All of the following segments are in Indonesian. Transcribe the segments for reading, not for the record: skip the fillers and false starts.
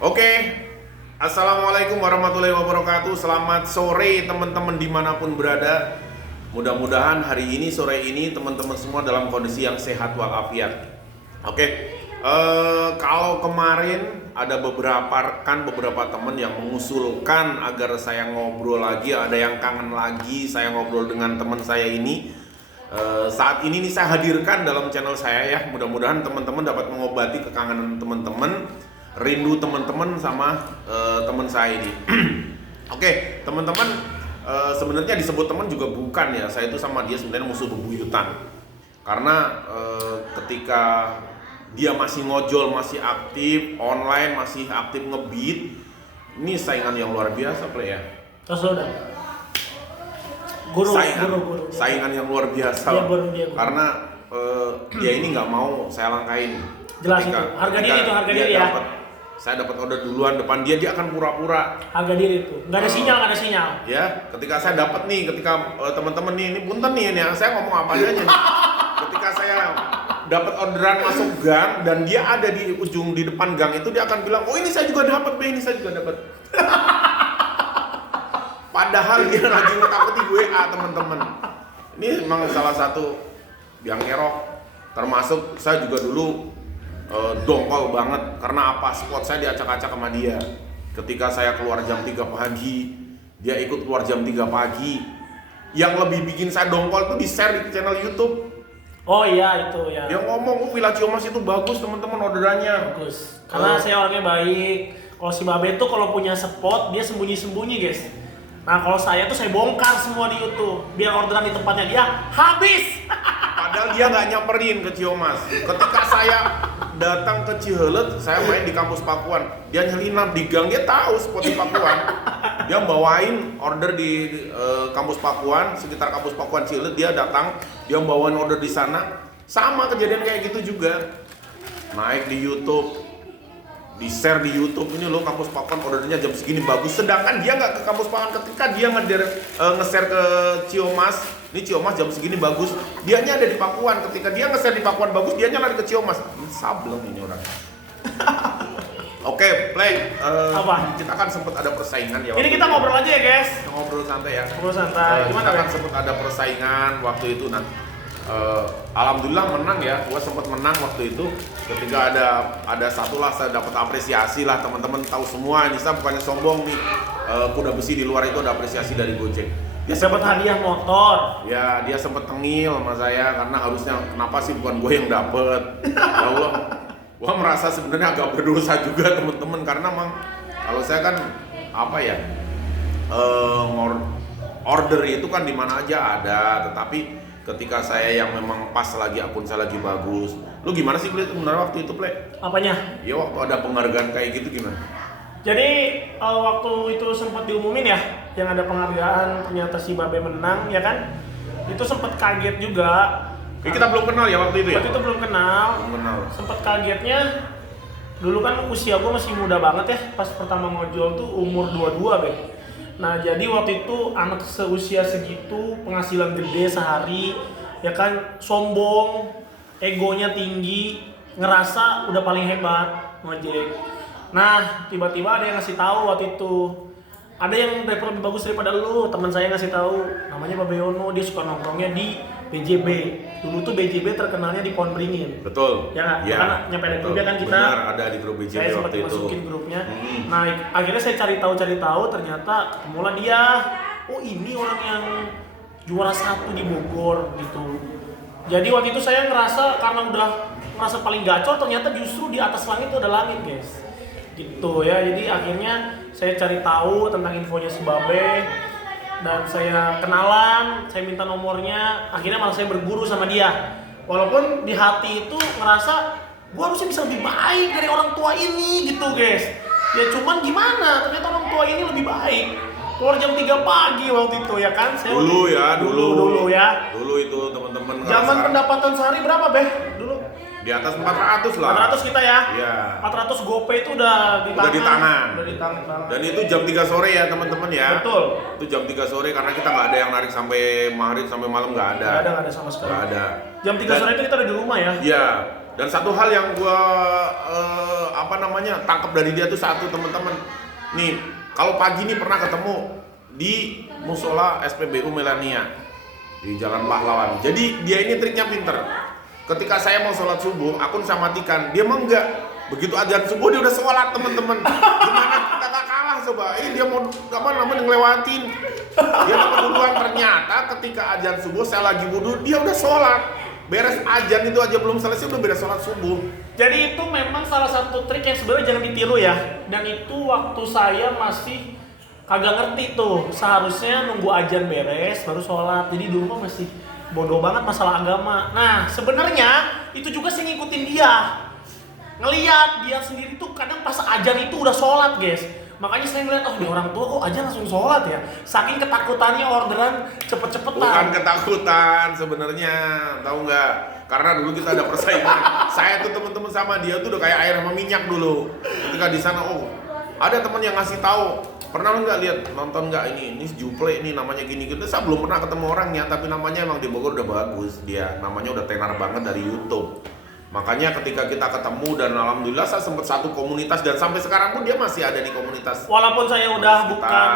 Oke, Assalamualaikum warahmatullahi wabarakatuh. Selamat sore teman-teman dimanapun berada. Mudah-mudahan hari ini, sore ini teman-teman semua dalam kondisi yang sehat walafiat. Oke, kalau kemarin ada beberapa rekan, beberapa teman yang mengusulkan agar saya ngobrol lagi, ada yang kangen lagi saya ngobrol dengan teman saya ini. Saat ini nih saya hadirkan dalam channel saya ya. Mudah-mudahan teman-teman dapat mengobati kekangenan teman-teman, rindu teman-teman sama teman saya ini. Oke, teman-teman, sebenarnya disebut teman juga bukan ya. Saya itu sama dia sebenarnya musuh bebuyutan. Karena ketika dia masih ngojol, masih aktif online, masih aktif ngebeat, ini saingan yang luar biasa, play ya. Terus udah. Guru. Saingan yang luar biasa. Dia guru. Karena dia ini nggak mau saya langkain. Jelas itu. Harga diri ya. Saya dapat order duluan depan dia akan pura-pura. Harga diri itu. Nggak ada sinyal. Ya, ketika saya dapat nih, ketika teman-teman nih, ini punten nih ya, saya ngomong apa aja nih. Ketika saya dapat orderan masuk gang dan dia ada di ujung di depan gang itu, dia akan bilang, "Oh, ini saya juga dapat, ini saya juga dapat." Padahal dia lagi ngetakuti gue teman-teman. Ini memang salah satu yang ngerok. Termasuk saya juga dulu dongkol banget karena apa? Spot saya diacak-acak sama dia. Ketika saya keluar jam 3 pagi, dia ikut keluar jam 3 pagi. Yang lebih bikin saya dongkol tuh di-share di channel YouTube. Oh iya itu ya. Dia ngomong, Villa Ciomas itu bagus teman-teman orderannya. Bagus. Karena saya orangnya baik. Kalau si Babe tuh kalau punya spot dia sembunyi-sembunyi guys. Nah kalau saya tuh saya bongkar semua di YouTube biar orderan di tempatnya dia habis. Padahal dia nggak nyamperin ke Ciomas. Ketika saya datang ke Cihelet, saya main di kampus Pakuan. Dia nyelinap di gang, dia tahu spot di Pakuan. Dia bawain order di kampus Pakuan, sekitar kampus Pakuan Cihelet. Dia datang, dia bawain order di sana. Sama kejadian kayak gitu juga. Naik di YouTube, di-share di YouTube, ini loh kampus Pakuan ordernya jam segini bagus. Sedangkan dia nggak ke kampus Pakuan, ketika dia nge-share ke Ciomas, ini Ciomas jam segini bagus, dianya ada di Pakuan. Ketika dia nge-share di Pakuan bagus, dianya lari ke Ciomas. Ini sableng ini orang. Oke, Play. Apa? Kita kan sempat ada persaingan ya. Ini kita ngobrol aja ya guys. Kita ngobrol santai ya. Ngobrol santai. Kita Gimana kan Bang? sempat ada persaingan waktu itu. Nah, alhamdulillah menang ya. Gua sempat menang waktu itu. Ketika ada satu lah saya dapat apresiasi lah, teman-teman tahu semua. Ini saya bukannya sombong nih. Kuda besi di luar itu ada apresiasi dari Gojek. Dia Dapat hadiah motor. Ya, dia sempat tengil sama saya karena harusnya kenapa sih bukan gue yang dapet. Ya Allah, gue merasa sebenarnya agak berdosa juga teman-teman karena memang kalau saya kan apa ya, order itu kan di mana aja ada, tetapi ketika saya yang memang pas lagi akun saya lagi bagus. Lu gimana sih Play sebenarnya waktu itu Play? Apanya? Ya waktu ada penghargaan kayak gitu gimana? Jadi waktu itu sempat diumumin ya, yang ada penghargaan ternyata si Babe menang ya kan? Itu sempat kaget juga. Kita belum kenal ya waktu itu ya? Waktu itu belum kenal. Belum kenal. Sempat kagetnya. Dulu kan usia gue masih muda banget ya, pas pertama ngojol tuh umur 22 Be. Nah jadi waktu itu anak seusia segitu, penghasilan gede sehari, ya kan sombong, egonya tinggi, ngerasa udah paling hebat ngojek. Nah, tiba-tiba ada yang ngasih tahu waktu itu. Ada yang driver lebih bagus daripada lu, teman saya ngasih tahu. Namanya Pak Beyono, dia suka nongkrongnya di BJB. Dulu tuh BJB terkenalnya di Pohon Beringin. Betul. Ya nggak? Ya, Karena nyampe ada grupnya kan kita. Benar, ada di grup BJB Saya sempat waktu itu. masukin grupnya. Nah, akhirnya saya cari tahu, ternyata ketemulah dia. Oh, ini orang yang juara 1 di Bogor gitu. Jadi waktu itu saya ngerasa karena udah ngerasa paling gacor, ternyata justru di atas langit itu ada langit, guys. Gitu ya, jadi akhirnya saya cari tahu tentang infonya si Babe dan saya kenalan, saya minta nomornya, akhirnya malah saya berguru sama dia. Walaupun di hati itu ngerasa gua harusnya bisa lebih baik dari orang tua ini gitu guys. Ya cuman gimana, ternyata orang tua ini lebih baik. Keluar jam 3 pagi waktu itu ya kan. Saya Dulu ya. ya. Dulu itu teman-teman Zaman pendapatan sehari berapa Beh? Dulu di atas 400 lah. 400 kita ya. Iya. 400 GoPay itu udah di tangan. Udah di tangan. Dan itu jam 3 sore ya teman-teman ya. Betul. Itu jam 3 sore karena kita nggak ada yang narik sampai maghrib sampai malam nggak ada. Nggak ada sama sekali. Nggak ada. Jam 3 sore itu kita udah di rumah ya. Iya. Dan satu hal yang gua tangkap dari dia tuh satu, teman-teman. Nih, kalau pagi nih pernah ketemu di musola SPBU Melania di Jalan Pahlawan. Jadi dia ini triknya pinter. Ketika saya mau sholat subuh, akun saya matikan. Dia mah enggak. Begitu azan subuh dia udah sholat, teman-teman. Gimana kita gak kalah coba? Dia mau ngelewatin. Dia dapat duluan. Ternyata ketika azan subuh saya lagi wudhu, dia udah sholat. Beres azan itu aja belum selesai udah beres sholat subuh. Jadi itu memang salah satu trik yang sebenarnya jangan ditiru ya. Dan itu waktu saya masih kagak ngerti tuh. Seharusnya nunggu azan beres baru sholat. Jadi dulu mah masih bodoh banget masalah agama. Nah sebenarnya itu juga sih ngikutin dia. Ngeliat dia sendiri tuh kadang pas azan itu udah sholat guys. Makanya saya ngeliat, oh ini orang tua kok azan langsung sholat ya. Saking ketakutannya orderan cepet-cepetan. Bukan ketakutan sebenarnya, tahu nggak? Karena dulu kita ada persaingan. Saya tuh teman-teman sama dia tuh udah kayak air sama minyak dulu. Ketika di sana, oh ada teman yang ngasih tahu, pernah lo nggak lihat nonton nggak ini Juple ini namanya gini-gini. Saya belum pernah ketemu orangnya, tapi namanya emang di Bogor udah bagus. Dia namanya udah tenar banget dari YouTube. Makanya ketika kita ketemu dan alhamdulillah saya sempat satu komunitas dan sampai sekarang pun dia masih ada di komunitas. Walaupun saya udah bukan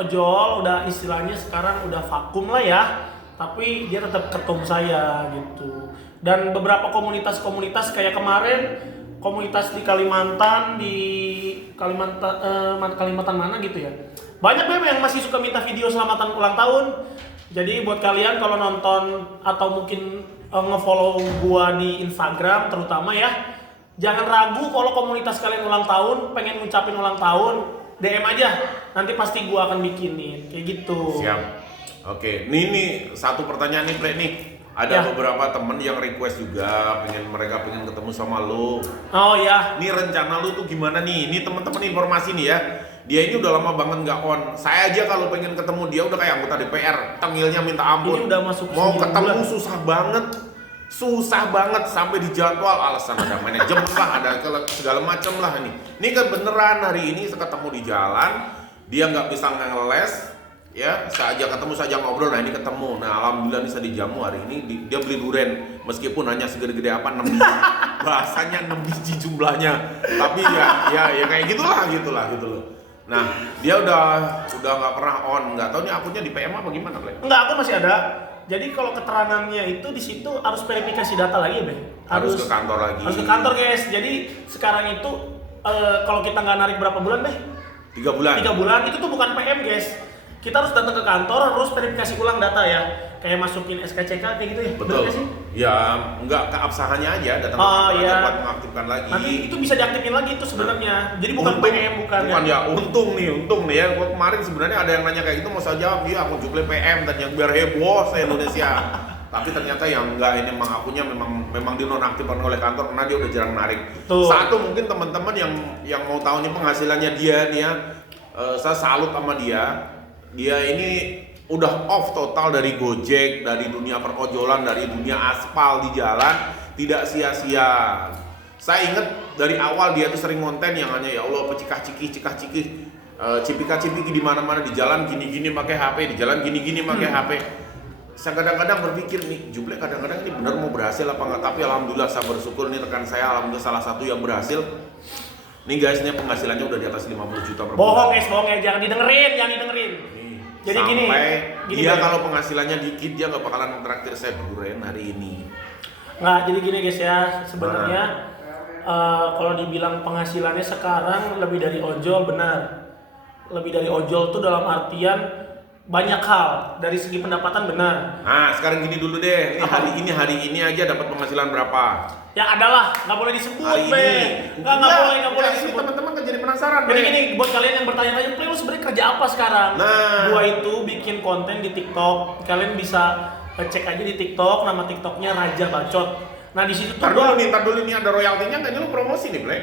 ojol, udah istilahnya sekarang udah vakum lah ya, tapi dia tetap ketum saya gitu. Dan beberapa komunitas-komunitas kayak kemarin komunitas di Kalimantan Kalimantan mana gitu ya. Banyak memang yang masih suka minta video selamatan ulang tahun. Jadi buat kalian kalau nonton atau mungkin nge-follow gua di Instagram terutama ya, jangan ragu kalau komunitas kalian ulang tahun, pengen ngucapin ulang tahun, DM aja, nanti pasti gua akan bikinin kayak gitu. Siap. Oke, nih satu pertanyaan nih, Bre nih. Ada beberapa temen yang request juga, mereka pengen ketemu sama lo. Oh ya. Nih rencana lu tuh gimana nih? Ini teman-teman informasi nih ya. Dia ini udah lama banget nggak on. Saya aja kalau pengen ketemu dia udah kayak anggota DPR, tengilnya minta ampun. Ini udah masuk mau ketemu bulan. susah banget sampai di jadwal, alasan ada manajemen lah, ada segala macam lah ini. Ini kan beneran hari ini ketemu di jalan, dia nggak bisa ngeles, ya. Saya ajak ketemu, saya ajak ngobrol, nah ini ketemu. Nah alhamdulillah bisa dijamu hari ini. Dia beli durian, meskipun hanya segede-gede apa 6 biji. Bahasanya 6 biji jumlahnya, tapi ya kayak gitulah gitu loh. Nah, dia udah nggak pernah on, nggak tahu nih akunnya di PM apa gimana, Ble? Enggak, akun masih ada. Jadi kalau keterangannya itu di situ harus verifikasi data lagi ya, Be? Harus ke kantor lagi. Harus ke kantor, guys. Jadi sekarang itu kalau kita nggak narik berapa bulan, Be? 3 bulan. 3 bulan itu tuh bukan PM, guys. Kita harus datang ke kantor, harus verifikasi ulang data ya. Kayak masukin SKCK kayak gitu ya. Betul. Betul sih? Ya, enggak keabsahannya aja, datang ke kantor aja buat mengaktifkan lagi. Nanti itu bisa diaktifin lagi itu sebenarnya. Jadi bukan PM, bukan ya. Untung nih ya. Gua kemarin sebenarnya ada yang nanya kayak gitu, mau saya jawab, iya aku Juple PM dan yang biar heboh se Indonesia. Tapi ternyata yang enggak, ini memang akunnya memang dinonaktifkan oleh kantor karena dia udah jarang narik. Tuh. Satu mungkin teman-teman yang mau tahu nih penghasilannya dia nih ya. Saya salut sama dia. Dia ini udah off total dari Gojek, dari dunia perkojolan, dari dunia aspal di jalan, tidak sia-sia. Saya inget dari awal dia tuh sering konten yang hanya ya Allah pecikah-cikih, cipika-cipiki di mana-mana, di jalan gini-gini pakai HP, di jalan gini-gini pakai HP. Saya kadang-kadang berpikir nih, Juple kadang-kadang ini benar mau berhasil apa enggak, tapi alhamdulillah saya bersyukur nih rekan saya alhamdulillah salah satu yang berhasil. Nih guys, ini penghasilannya udah di atas 50 juta per bulan. Bohong ya, jangan didengerin. Jadi sampai gini dia guys. kalau penghasilannya dikit dia nggak bakalan traktir saya durian hari ini. Nggak, jadi gini guys ya, sebenarnya kalau dibilang penghasilannya sekarang lebih dari ojol, benar. Lebih dari ojol tuh dalam artian banyak hal, dari segi pendapatan benar. Nah sekarang gini dulu deh, ini hari ini aja dapat penghasilan berapa? Ya adalah, nggak boleh disebut, Hari Be. ini. Nggak boleh Ini disebut. teman-teman kan jadi penasaran. Jadi Be. gini, buat kalian yang bertanya-tanya, Play lu sebenarnya kerja apa sekarang? Nah. Gua itu bikin konten di TikTok. Kalian bisa cek aja di TikTok, nama TikToknya Raja Bacot. Nah di situ tuh Ntar dulu nih ada royaltinya nggak? Ini lu promosi nih, Ble.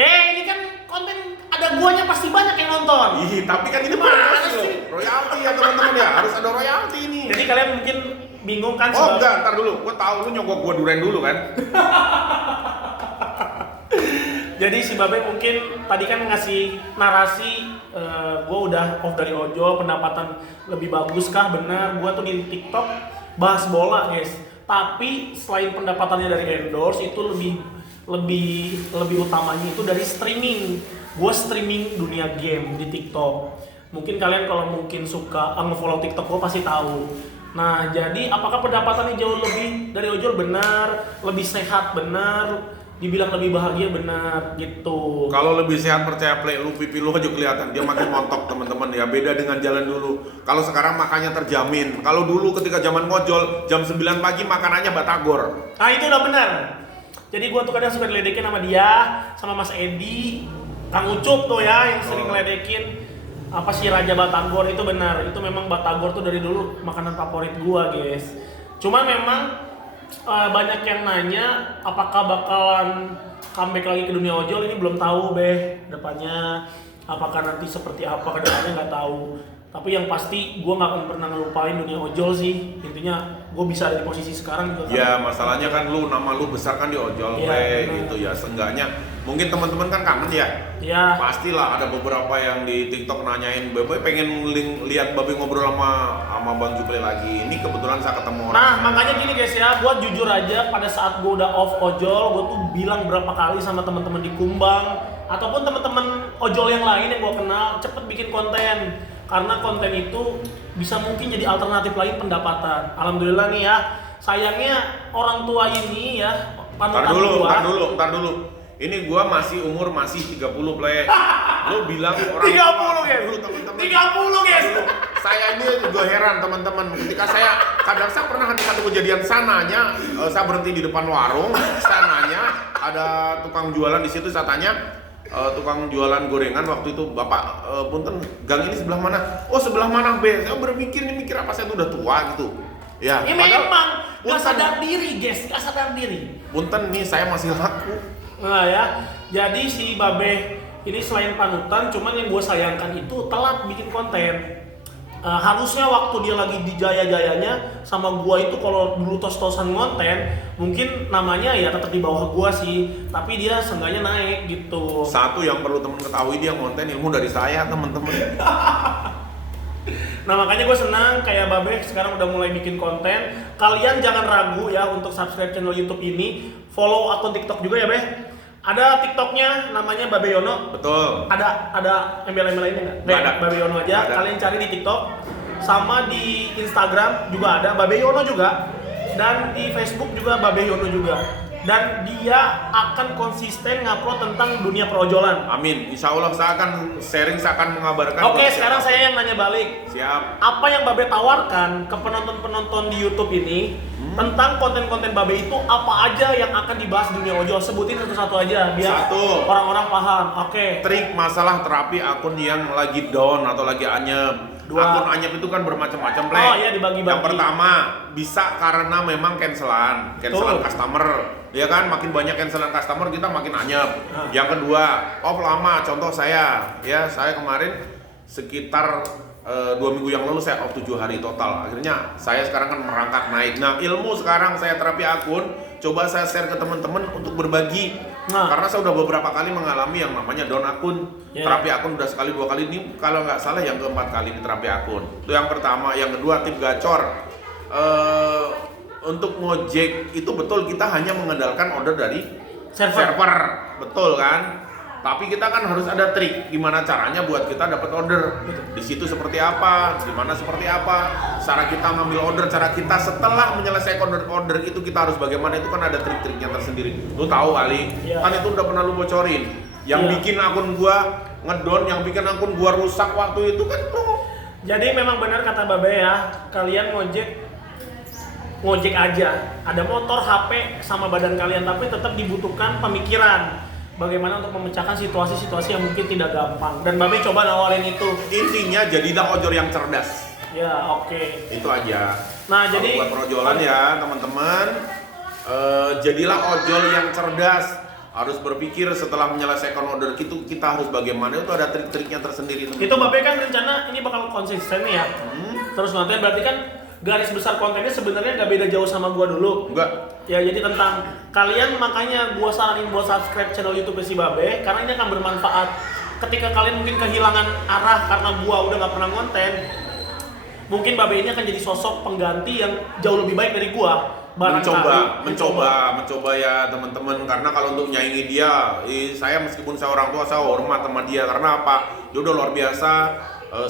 ini kan konten ada guanya pasti banyak yang nonton. Ih, tapi kan ini Mana promosi loh. sih? Royalti ya teman-teman ya, harus ada royalti ini. Jadi kalian mungkin bingung kan? Oh enggak, ntar dulu. Gua tahu lu nyogok gua durian dulu kan. Jadi si Babe mungkin tadi kan ngasih narasi, gue udah off dari ojol, pendapatan lebih bagus kah? Benar, gue tuh di TikTok bahas bola guys. Tapi selain pendapatannya dari endorse itu lebih utamanya itu dari streaming. Gue streaming dunia game di TikTok. Mungkin kalian kalau mungkin suka nge-follow TikTok gue pasti tahu. Nah, jadi apakah pendapatannya jauh lebih dari ojol? Benar. Lebih sehat? Benar. Dibilang lebih bahagia? Benar. Gitu. Kalau lebih sehat percaya play, lu pipi lu aja kelihatan dia makin montok teman-teman ya. Beda dengan jalan dulu. Kalau sekarang makannya terjamin. Kalau dulu ketika zaman ngojol jam 9 pagi makanannya batagor. Nah, itu udah benar. Jadi gue tuh kadang suka diledekin sama dia, sama Mas Edi, Kang Ucup tuh ya yang sering ngeledekin apa sih Raja Batagor. Itu benar, itu memang Batagor tuh dari dulu makanan favorit gua guys. Cuma memang banyak yang nanya apakah bakalan comeback lagi ke dunia ojol, ini belum tahu depannya apakah nanti seperti apa ke depannya nggak tahu. Tapi yang pasti gue nggak akan pernah ngelupain dunia ojol sih. Intinya gue bisa ada di posisi sekarang juga kan. Ya masalahnya kan nama lu besar kan di ojol gitu ya. Seenggaknya mungkin teman-teman kan kangen ya. Iya. Pastilah ada beberapa yang di TikTok nanyain, Babe pengen lihat Babe ngobrol sama Bang Juple lagi. Ini kebetulan saya ketemu orang. Nah makanya gini guys ya, gue jujur aja pada saat gue udah off ojol, gue tuh bilang berapa kali sama teman-teman di Kumbang ataupun teman-teman ojol yang lain yang gue kenal, cepet bikin konten. Karena konten itu bisa mungkin jadi alternatif lain pendapatan. Alhamdulillah nih ya, sayangnya orang tua ini ya, Ntar dulu. Ini gua masih umur 30 play. Lu bilang orang 30 guys. Teman-teman. 30 guys. Saya ini juga heran teman-teman. Ketika kadang saya pernah ada satu kejadian sananya, saya berhenti di depan warung, sananya ada tukang jualan di situ, saya tanya tukang jualan gorengan waktu itu, Bapak punten gang ini sebelah mana? Oh sebelah mana Be? Saya mikir apa, saya tuh udah tua gitu. Ya. Ini memang gak sadar diri guys, gak sadar diri. Punten nih saya masih laku. Nah ya, jadi si Babe ini selain panutan, cuman yang gue sayangkan itu telat bikin konten. Harusnya waktu dia lagi di jaya-jayanya sama gua itu kalau dulu tos-tosan ngonten mungkin namanya ya tetap di bawah gua sih, tapi dia seenggaknya naik gitu. Satu yang perlu temen ketahui, dia ngonten ilmu dari saya teman-teman. Nah makanya gue senang kayak Babe sekarang udah mulai bikin konten. Kalian jangan ragu ya untuk subscribe channel YouTube ini, follow akun TikTok juga ya Be. Ada TikToknya namanya Babe Yono. Betul. Ada embel-embel lainnya nggak? Nggak ada. Babe Yono aja. Kalian cari di TikTok. Sama di Instagram juga ada Babe Yono juga. Dan di Facebook juga Babe Yono juga. Dan dia akan konsisten ngupload tentang dunia perojolan. Amin. Insya Allah saya akan sharing, saya akan mengabarkan. Oke, sekarang saya yang nanya balik. Siap. Apa yang Babe tawarkan ke penonton-penonton di YouTube ini tentang konten-konten Babe itu apa aja yang akan dibahas di dunia ojol? Sebutin satu-satu aja biar orang-orang paham. Oke. Trik masalah terapi akun yang lagi down atau lagi anyep. Akun anyep itu kan bermacam-macam, Play. Oh iya, dibagi-bagi. Yang pertama, bisa karena memang cancelan customer. Ya kan, makin banyak cancelan customer kita makin anyep. Yang kedua, off lama. Contoh saya kemarin sekitar 2 minggu yang lalu saya off 7 hari total. Akhirnya saya sekarang kan merangkak naik. Nah, ilmu sekarang saya terapi akun, coba saya share ke teman-teman untuk berbagi. Karena saya udah beberapa kali mengalami yang namanya down akun. Terapi akun udah sekali 2 kali, ini kalau nggak salah yang keempat kali di terapi akun. Itu yang pertama. Yang kedua, tip gacor. Untuk ngojek itu betul kita hanya mengandalkan order dari server. Betul kan? Tapi kita kan harus ada trik gimana caranya buat kita dapat order. Di situ seperti apa, di mana seperti apa, cara kita ngambil order, cara kita setelah menyelesaikan order itu kita harus bagaimana, itu kan ada trik-triknya tersendiri. Lu tahu Ali, kan itu udah pernah lu bocorin. Yang bikin akun gua ngedon, yang bikin akun gua rusak waktu itu kan lu. Jadi memang benar kata Babe ya, kalian ngojek aja. Ada motor, HP sama badan kalian, tapi tetap dibutuhkan pemikiran. Bagaimana untuk memecahkan situasi-situasi yang mungkin tidak gampang. Dan Babe coba nawarin itu. Intinya jadilah ojol yang cerdas. Ya, oke. Itu aja. Nah, jadi buat perojolan ya, teman-teman. Jadilah ojol yang cerdas. Harus berpikir setelah menyelesaikan order itu kita harus bagaimana, itu ada trik-triknya tersendiri. Itu Babe kan rencana ini bakal konsisten ya. Terus ngonten berarti kan garis besar kontennya sebenarnya nggak beda jauh sama gua dulu. Enggak. Ya jadi tentang kalian, makanya gua saranin buat subscribe channel YouTube si Babe karena ini akan bermanfaat. Ketika kalian mungkin kehilangan arah karena gua udah nggak pernah konten, mungkin Babe ini akan jadi sosok pengganti yang jauh lebih baik dari gua. mencoba ya teman-teman, karena kalau untuk nyaingi dia, saya meskipun saya orang tua, saya hormat sama dia karena apa? Dia udah luar biasa,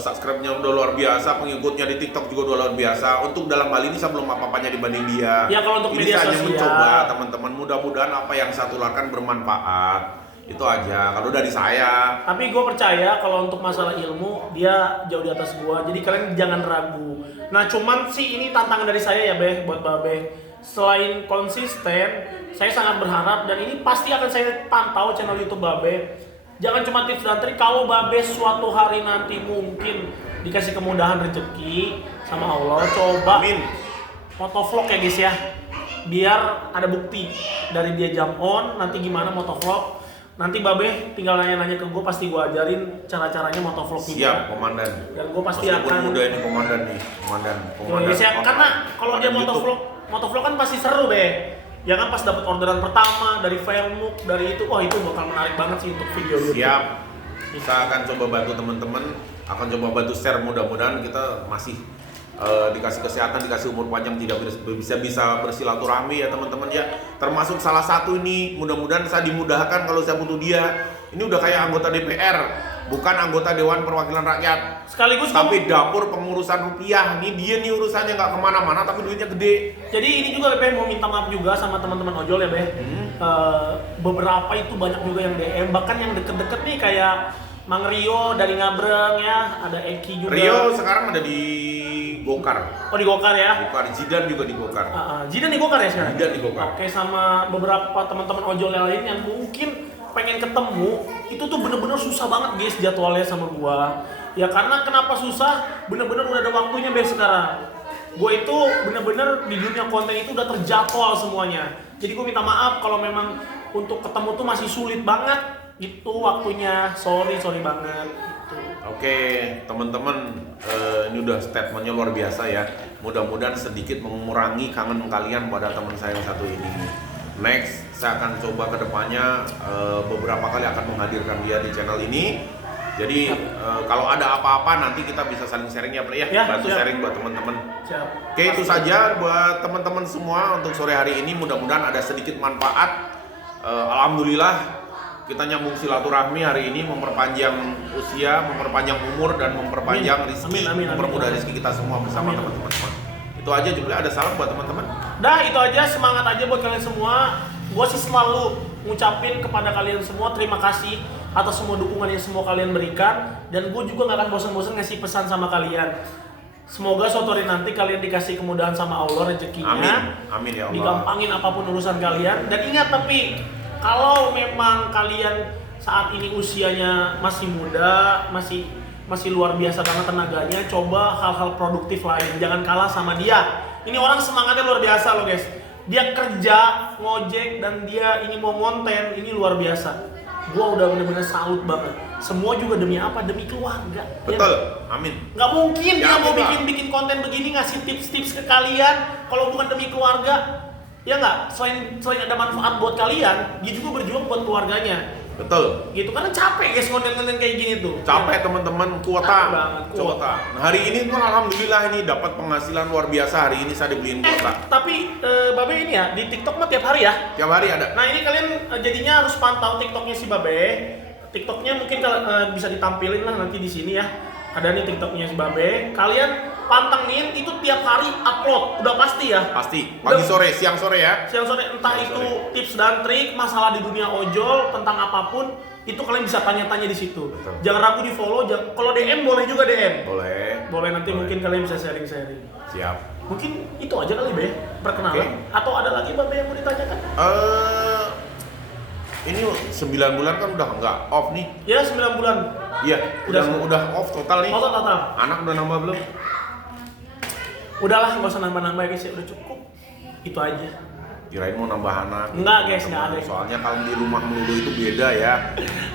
subscribe-nya udah luar biasa, pengikutnya di TikTok juga udah luar biasa. Untuk dalam hal ini saya belum apa-apanya dibanding dia. Ya kalau untuk ini media saya hanya sosial, mencoba teman-teman, mudah-mudahan apa yang saya tularkan bermanfaat. Itu aja kalau dari saya. Tapi gue percaya kalau untuk masalah ilmu dia jauh di atas gue, jadi kalian jangan ragu. Nah cuman sih ini tantangan dari saya ya buat Babe. Selain konsisten, saya sangat berharap dan ini pasti akan saya pantau channel YouTube Babe. Jangan cuma tips dan trik. Kalau Babe suatu hari nanti mungkin dikasih kemudahan rezeki sama Allah, coba motovlog ya guys ya, biar ada bukti dari dia jam on nanti gimana motovlog. Nanti Babe tinggal nanya-nanya ke gue, pasti gue ajarin cara-caranya motovlog juga. Siap komandan. Dan gue pasti meskipun akan muda ini komandan. Karena kalau dia motovlog kan pasti seru Be. Ya kan pas dapat orderan pertama dari Fairmuk, dari itu, itu bakal menarik banget sih untuk video YouTube. Siap. Kita akan coba bantu teman-teman, akan coba bantu share, mudah-mudahan kita masih dikasih kesehatan, dikasih umur panjang, tidak bisa bersilaturahmi ya teman-teman ya. Termasuk salah satu ini, mudah-mudahan saya dimudahkan kalau saya butuh dia. Ini udah kayak anggota DPR, bukan anggota Dewan Perwakilan Rakyat. Sekaligus tapi dapur pengurusan rupiah. Ini dia nih urusannya nggak kemana-mana, tapi duitnya gede. Jadi ini juga Be mau minta maaf juga sama teman-teman ojol ya Be. Beberapa itu banyak juga yang DM, bahkan yang deket-deket nih kayak Mang Rio dari Ngabreng ya, ada Eki juga. Rio sekarang ada di Gokar. Oh di Gokar ya? Gokar, Zidan juga di Gokar. Zidan di Gokar ya sekarang? Zidan di Gokar. Oke, sama beberapa teman-teman ojol yang lain yang mungkin pengen ketemu, itu tuh bener-bener susah banget guys jadwalnya sama gua. Ya karena kenapa susah? Bener-bener udah ada waktunya Be sekarang. Gua itu bener-bener di dunia konten itu udah terjadwal semuanya. Jadi gua minta maaf kalau memang untuk ketemu tuh masih sulit banget. Itu waktunya, sorry banget. Oke, teman-teman, ini udah statementnya luar biasa ya. Mudah-mudahan sedikit mengurangi kangen kalian pada teman saya yang satu ini. Next, saya akan coba kedepannya beberapa kali akan menghadirkan dia di channel ini. Jadi kalau ada apa-apa nanti kita bisa saling sharing ya, Pak ya. Bantu sharing buat teman-teman. Oke, itu saja buat teman-teman semua untuk sore hari ini. Mudah-mudahan ada sedikit manfaat. Alhamdulillah. Kita nyambung silaturahmi hari ini, memperpanjang usia, memperpanjang umur, dan memperpanjang rezeki, mempermudah rezeki kita semua bersama teman-teman. Itu aja juga. Ada salam buat teman-teman. Itu aja, semangat aja buat kalian semua. Gue sih selalu ngucapin kepada kalian semua terima kasih atas semua dukungan yang semua kalian berikan, dan gue juga gak akan bosan-bosan ngasih pesan sama kalian. Semoga suatu hari nanti kalian dikasih kemudahan sama Allah rezekinya. Amin ya Allah. Digampangin apapun urusan kalian. Dan ingat tapi kalau memang kalian saat ini usianya masih muda, masih luar biasa banget tenaganya, coba hal-hal produktif lain. Jangan kalah sama dia. Ini orang semangatnya luar biasa loh guys. Dia kerja, ngojek, dan dia ini mau konten, ini luar biasa. Gua udah bener-bener salut banget. Semua juga demi apa? Demi keluarga. Betul, ya? Amin. Gak mungkin dia mau bikin konten begini, ngasih tips-tips ke kalian kalau bukan demi keluarga. Ya nggak, selain ada manfaat buat kalian, dia juga berjuang buat keluarganya. Betul. Gitu, karena capek guys konten-konten kayak gini tuh. Capek teman-teman, kuota. Nah, hari ini tuh alhamdulillah ini dapat penghasilan luar biasa. Hari ini saya dibeliin kuota. Tapi Babe ini ya di TikTok mah tiap hari ya? Tiap hari ada. Nah ini kalian jadinya harus pantau TikToknya si Babe. TikToknya mungkin bisa ditampilin lah nanti di sini ya. Ada nih TikToknya si Babe. Kalian pantengin, itu tiap hari upload, udah pasti ya? Pasti, pagi sore, siang sore ya? Siang sore, entah itu tips dan trik, masalah di dunia ojol, tentang apapun, itu kalian bisa tanya-tanya di situ. Betul. Jangan ragu di follow, kalau DM boleh juga DM. Boleh nanti mungkin kalian bisa sharing-sharing. Siap. Mungkin itu aja kali Be, perkenalan. Atau ada lagi Babe yang mau ditanyakan? Ini 9 bulan kan udah nggak off nih? Ya 9 bulan. Iya, udah off total nih. Total. Anak udah nambah belum? Udahlah, nggak usah nambah-nambah guys ya, udah cukup. Itu aja. Kirain mau nambah anak. Enggak guys, nggak ada. Soalnya kalau di rumah melulu itu beda ya.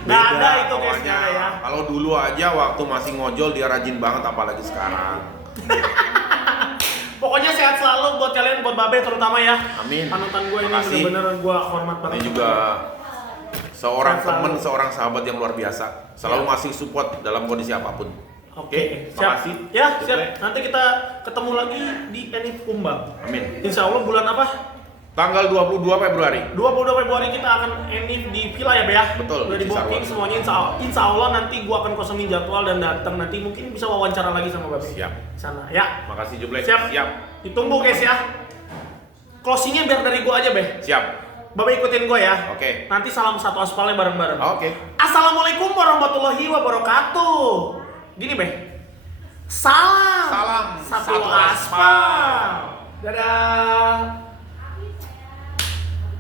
Nggak ada itu guys, nggak ada ya. Kalau dulu aja waktu masih ngojol dia rajin banget, apalagi sekarang. Pokoknya sehat selalu buat kalian, buat Babe terutama ya. Amin. Panutan gue ini bener-bener gue hormat banget. Ini juga seorang teman, seorang sahabat yang luar biasa. Selalu ngasih support dalam kondisi apapun. Oke, siap. makasih. Ya, Juple. siap. Nanti kita ketemu lagi di Enif Kumbang. Amin. Insya Allah bulan apa? Tanggal 22 Februari. 22 Februari kita akan Enif di Villa ya, Be ya? Betul, Udah di booking Cisarua. semuanya insya Allah nanti gua akan kosongin jadwal dan datang nanti mungkin bisa wawancara lagi sama Babe. Siap. Sana. Ya. Makasih Juple. Siap. Siap. Ditunggu guys ya. Closingnya biar dari gua aja, Be. Siap. Babe ikutin gua ya. Oke. Nanti salam satu aspalnya bareng-bareng. Oke. Assalamualaikum warahmatullahi wabarakatuh. Gini, Be. Salam. Salam Satu satu aspal. Dadah.